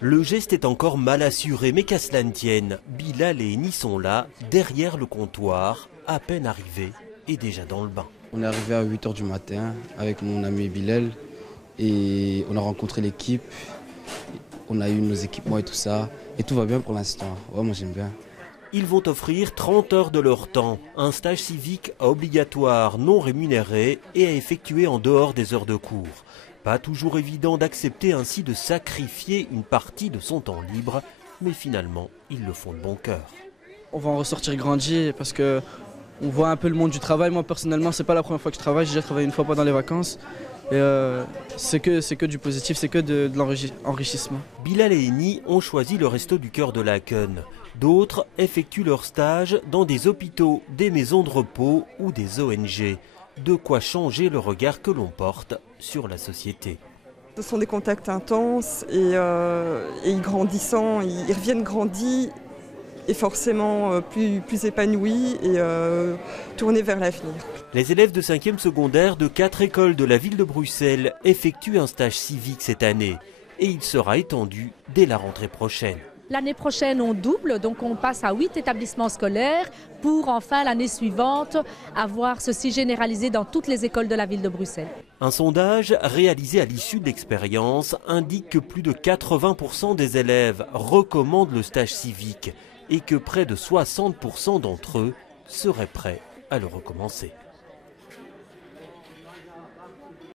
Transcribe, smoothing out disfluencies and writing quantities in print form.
Le geste est encore mal assuré, mais qu'à cela ne tienne, Bilal et Eni sont là, derrière le comptoir, à peine arrivés et déjà dans le bain. On est arrivé à 8 h du matin avec mon ami Bilal et on a rencontré l'équipe, on a eu nos équipements et tout ça. Et tout va bien pour l'instant. Ouais, moi j'aime bien. Ils vont offrir 30 heures de leur temps, un stage civique obligatoire, non rémunéré et à effectuer en dehors des heures de cours. Pas toujours évident d'accepter ainsi de sacrifier une partie de son temps libre, mais finalement, ils le font de bon cœur. On va en ressortir grandi parce que on voit un peu le monde du travail. Moi personnellement, c'est pas la première fois que je travaille, j'ai déjà travaillé une fois pendant les vacances. Et c'est que du positif, c'est que de l'enrichissement. Bilal et Eni ont choisi le resto du cœur de Laken. D'autres effectuent leur stage dans des hôpitaux, des maisons de repos ou des ONG. De quoi changer le regard que l'on porte sur la société. Ce sont des contacts intenses et grandissants, ils reviennent grandis et forcément plus épanouis et tournés vers l'avenir. Les élèves de 5e secondaire de 4 écoles de la ville de Bruxelles effectuent un stage civique cette année et il sera étendu dès la rentrée prochaine. L'année prochaine, on double, donc on passe à 8 établissements scolaires pour enfin l'année suivante avoir ceci généralisé dans toutes les écoles de la ville de Bruxelles. Un sondage réalisé à l'issue de l'expérience indique que plus de 80% des élèves recommandent le stage civique et que près de 60% d'entre eux seraient prêts à le recommencer.